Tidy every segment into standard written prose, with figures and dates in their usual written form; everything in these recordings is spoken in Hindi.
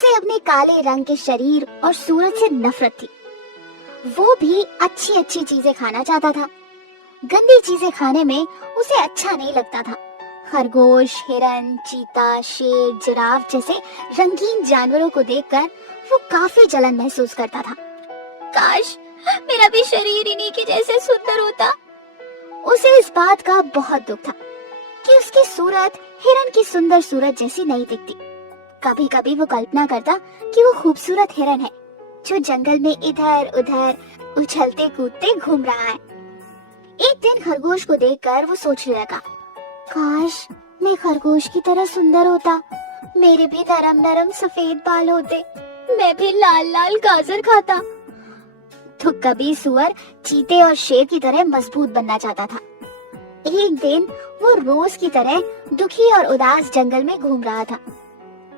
उसे अपने काले रंग के शरीर और सूरत से नफरत थी। वो भी अच्छी अच्छी चीजें खाना चाहता था। गंदी चीजें खाने में उसे अच्छा नहीं लगता था। खरगोश, हिरन, चीता, शेर, जिराफ जैसे रंगीन जानवरों को देखकर वो काफी जलन महसूस करता था। काश मेरा भी शरीर इन्हीं के जैसे सुंदर होता। उसे इस बात का बहुत दुख था कि उसकी सूरत हिरन की सुंदर सूरत जैसी नहीं दिखती। कभी कभी वो कल्पना करता कि वो खूबसूरत हिरन है जो जंगल में इधर उधर उछलते कूदते घूम रहा है। एक दिन खरगोश को देखकर वो सोचने लगा, काश मैं खरगोश की तरह सुंदर होता। मेरे भी नरम नरम सफेद बाल होते। मैं भी लाल लाल गाजर खाता। तो कभी सुअर चीते और शेर की तरह मजबूत बनना चाहता था। एक दिन वो रोज की तरह दुखी और उदास जंगल में घूम रहा था।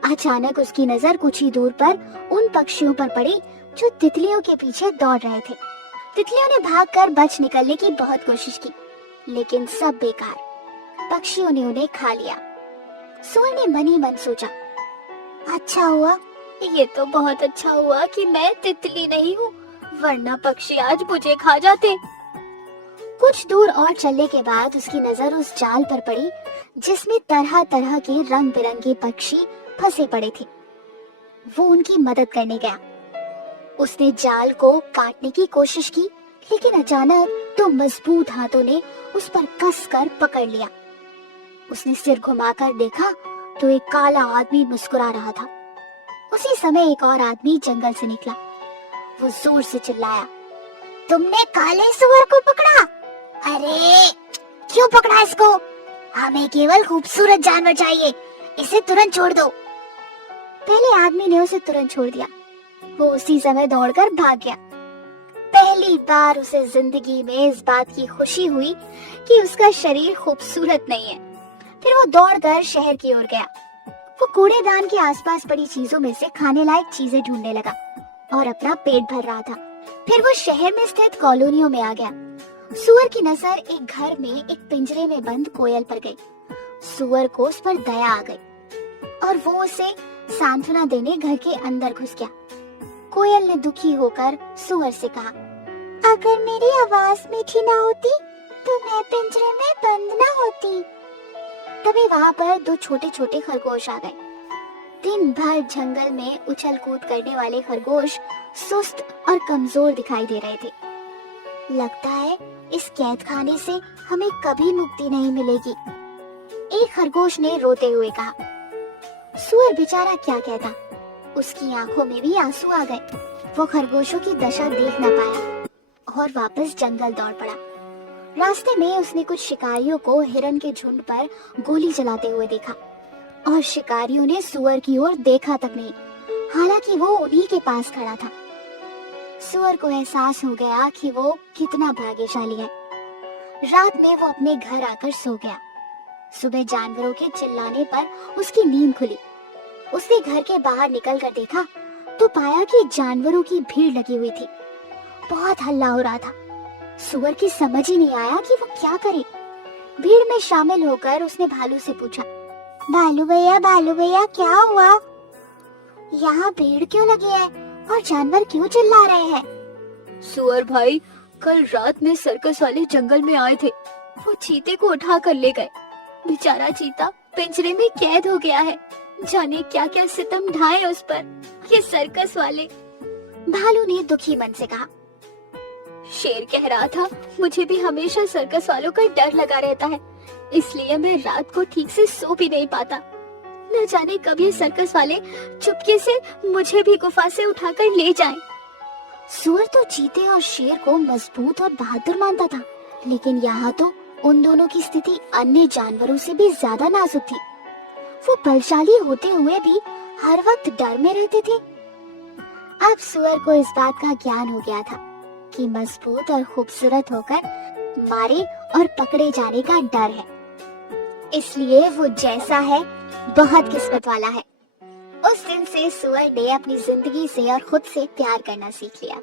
अचानक उसकी नजर कुछ ही दूर पर उन पक्षियों पर पड़ी जो तितलियों के पीछे दौड़ रहे थे। तितलियों ने भागकर बच निकलने की बहुत कोशिश की, लेकिन सब बेकार। पक्षियों ने उन्हें खा लिया। सुअर ने मन ही मन सोचा, अच्छा हुआ, ये तो बहुत अच्छा हुआ कि मैं तितली नहीं हूँ, वरना पक्षी आज मुझे खा जाते। कुछ दूर और चलने के बाद उसकी नजर उस जाल पर पड़ी जिसमें तरह तरह के रंग बिरंगे पक्षी फंसे पड़े थे। वो उनकी मदद करने गया। उसने जाल को काटने की कोशिश की, लेकिन अचानक दो मजबूत हाथों ने उस पर कसकर पकड़ लिया। उसने सिर घुमाकर देखा तो एक काला आदमी मुस्कुरा रहा था। उसी समय एक और आदमी जंगल से निकला। वो जोर से चिल्लाया, तुमने काले सुअर को पकड़ा? अरे क्यों पकड़ा इसको? हमें केवल खूबसूरत जानवर चाहिए, इसे तुरंत छोड़ दो। पहले आदमी ने उसे तुरंत छोड़ दिया। वो उसी समय दौड़कर भाग गया। पहली बार उसे जिंदगी में इस बात की खुशी हुई कि उसका शरीर खूबसूरत नहीं है। फिर वो दौड़कर शहर की ओर गया। वो कूड़ेदान के आसपास पड़ी चीजों में से खाने लायक चीजें ढूंढने लगा और अपना पेट भर रहा था। फिर वो शहर में स्थित कॉलोनियों में आ गया। सुअर की नजर एक घर में एक पिंजरे में बंद कोयल पर गई। सुअर को उस पर दया आ गई और वो उसे सांत्वना देने घर के अंदर घुस गया। कोयल ने दुखी होकर सुअर से कहा, अगर मेरी आवाज मीठी ना होती तो मैं पिंजरे में बंद ना होती। तभी वहाँ पर दो छोटे छोटे खरगोश आ गए। दिन भर जंगल में उछल कूद करने वाले खरगोश सुस्त और कमजोर दिखाई दे रहे थे। लगता है इस कैद खाने से हमें कभी मुक्ति नहीं मिलेगी, एक खरगोश ने रोते हुए कहा। सुअर बेचारा क्या कहता, उसकी आंखों में भी आंसू आ गए। वो खरगोशों की दशा देख न पाया और वापस जंगल दौड़ पड़ा। रास्ते में उसने कुछ शिकारियों को हिरन के झुंड पर गोली चलाते हुए देखा और शिकारियों ने सुअर की ओर देखा तक नहीं, हालांकि वो उन्हीं के पास खड़ा था। सुअर को एहसास हो गया कि वो कितना भाग्यशाली है। रात में वो अपने घर आकर सो गया। सुबह जानवरों के चिल्लाने पर उसकी नींद खुली। उसने घर के बाहर निकलकर देखा तो पाया कि जानवरों की भीड़ लगी हुई थी। बहुत हल्ला हो रहा था। सुअर की समझ ही नहीं आया कि वो क्या करे। भीड़ में शामिल होकर उसने भालू से पूछा, भालू भैया क्या हुआ? यहाँ भीड़ क्यों लगी है और जानवर क्यों चिल्ला रहे हैं? सुअर भाई, कल रात में सर्कस वाले जंगल में आए थे। वो चीते को उठा कर ले गए। बेचारा चीता पिंजरे में कैद हो गया है। जाने क्या क्या सितम ढाए उस पर ये सर्कस वाले। भालू ने दुखी मन से कहा। शेर कह रहा था, मुझे भी हमेशा सर्कस वालों का डर लगा रहता है, इसलिए मैं रात को ठीक से सो भी नहीं पाता। न जाने कब ये सर्कस वाले चुपके से मुझे भी गुफा से उठाकर ले जाएं। सुअर तो चीते और शेर को मजबूत और बहादुर मानता था, लेकिन यहाँ तो उन दोनों की स्थिति अन्य जानवरों से भी ज्यादा नाजुक थी। वो बलशाली होते हुए भी हर वक्त डर में रहते थे। अब सुअर को इस बात का ज्ञान हो गया था कि मजबूत और खूबसूरत होकर मारे और पकड़े जाने का डर है, इसलिए वो जैसा है बहुत किस्मत वाला है। उस दिन से सुअर ने अपनी जिंदगी से और खुद से प्यार करना सीख लिया।